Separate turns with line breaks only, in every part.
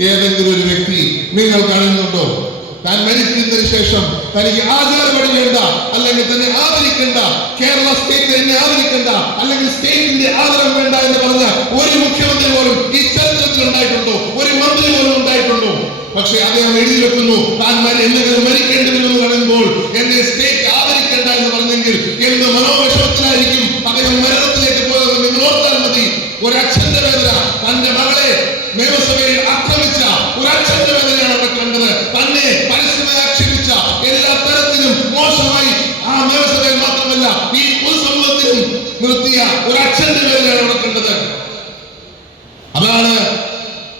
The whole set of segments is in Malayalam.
ഏതെങ്കിലും ഒരു വ്യക്തി നിങ്ങൾ കാണുന്നുണ്ടോ? താൻ മരിച്ചതിന് ശേഷം തനിക്ക് ആചാരപടി വേണ്ട അല്ലെങ്കിൽ തന്നെ ആദരിക്കേണ്ട കേരള സ്റ്റേറ്റ് എന്നെ ആദരിക്കേണ്ട അല്ലെങ്കിൽ സ്റ്റേറ്റിന്റെ ആദരം വേണ്ട എന്ന് പറഞ്ഞ ഒരു മുഖ്യമന്ത്രി പോലും ഈ ചരിത്രത്തിൽ ഉണ്ടായിട്ടുണ്ടോ? ഒരു മന്ത്രി പോലും ഉണ്ടായിട്ടുണ്ടോ? പക്ഷെ അദ്ദേഹം എഴുതി വെക്കുന്നു താൻ എന്തെങ്കിലും മരിക്കേണ്ടി വരുമെന്ന് പറയുമ്പോൾ എന്നെ സ്റ്റേറ്റ് ആദരിക്കേണ്ട എന്ന് പറഞ്ഞെങ്കിൽ എന്ത് മനോവിഷമത്തിലായിരിക്കും? അദ്ദേഹം മരണത്തിലേക്ക് പോയത് നിങ്ങൾ ഓർത്താൽ മതി. ഒരു അക്ഷന്റെ വേദന തന്റെ നിയമസഭയിൽ ആക്രമിച്ച ഒരു തന്നെ എല്ലാ തരത്തിലും മോശമായി ആ ഈ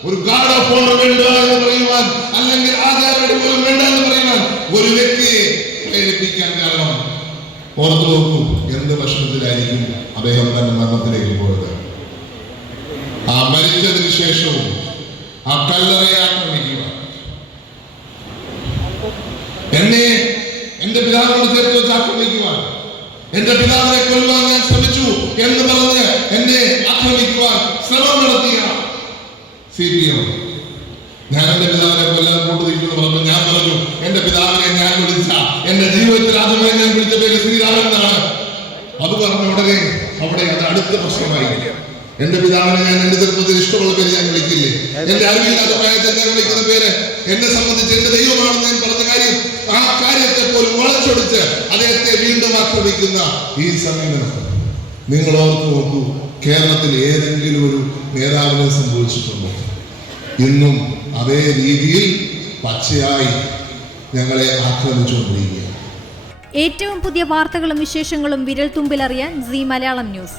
ഒരു ഒരു എന്ന് അല്ലെങ്കിൽ എന്ന് ഒരു കാരണം. ഓർത്തു നോക്കൂ എന്ത് ഭക്ഷണത്തിലായിരിക്കും അദ്ദേഹം തന്റെ മരണത്തിലേക്ക് പോയത്? ആ മരിച്ചതിന് ശേഷവും ആ കല്ലറയെ ആക്രമിക്കുക. എന്നെ എന്റെ പിതാവിനോട് ചേർത്ത് വെച്ച് ആക്രമിക്കുവാൻ എന്റെ പിതാവിനെ കൊല്ലുവാൻ ഞാൻ ശ്രമിച്ചു എന്ന് പറഞ്ഞ് എന്നെ ആക്രമിക്കുവാൻ ശ്രമം നടത്തിയ സി പി എം. ഞാൻ എന്റെ പിതാവിനെ കൊല്ലാൻ കൂട്ടുനിൽക്കുന്നു പറഞ്ഞു ഞാൻ പറഞ്ഞു എന്റെ പിതാവിനെ ഞാൻ വിളിച്ച എന്റെ ജീവിതത്തിൽ ആദ്യമായി ഞാൻ വിളിച്ച പേര് ശ്രീരാമൻ എന്നാണ്. അത് പറഞ്ഞ ഉടനെ അവിടെ അത് അടുത്ത പ്രശ്നമായി. എന്റെ പിതാവിനെ ഞാൻ എന്റെ ചെറുപ്പത്തിൽ ഇഷ്ടമുള്ള പേര് ഞാൻ വിളിക്കില്ലേ? എന്റെ അറിവില്ലാത്ത പ്രായത്തിൽ ഞാൻ വിളിക്കുന്ന പേര് എന്നെ സംബന്ധിച്ച് എന്റെ ദൈവമാണെന്ന് ഞാൻ പറഞ്ഞ കാര്യം. ആ കാര്യത്തെ പോലും വളച്ചൊടിച്ച് അദ്ദേഹത്തെ വീണ്ടും ആക്രമിക്കുന്ന ഈ സമീപനം നിങ്ങൾ ഓർത്ത് നോക്കൂ കേരളത്തിൽ ഏതെങ്കിലും ഒരു നേതാവിനെ സംഭവിച്ചിട്ടുണ്ടോ? ഇന്നും അതേ രീതിയിൽ പച്ചയായി ഞങ്ങളെ ആക്രമിച്ചുകൊണ്ടിരിക്കുകയാണ്.
ഏറ്റവും പുതിയ വാർത്തകളും വിശേഷങ്ങളും വിരൽ തുമ്പിലറിയാൻ സി മലയാളം ന്യൂസ്.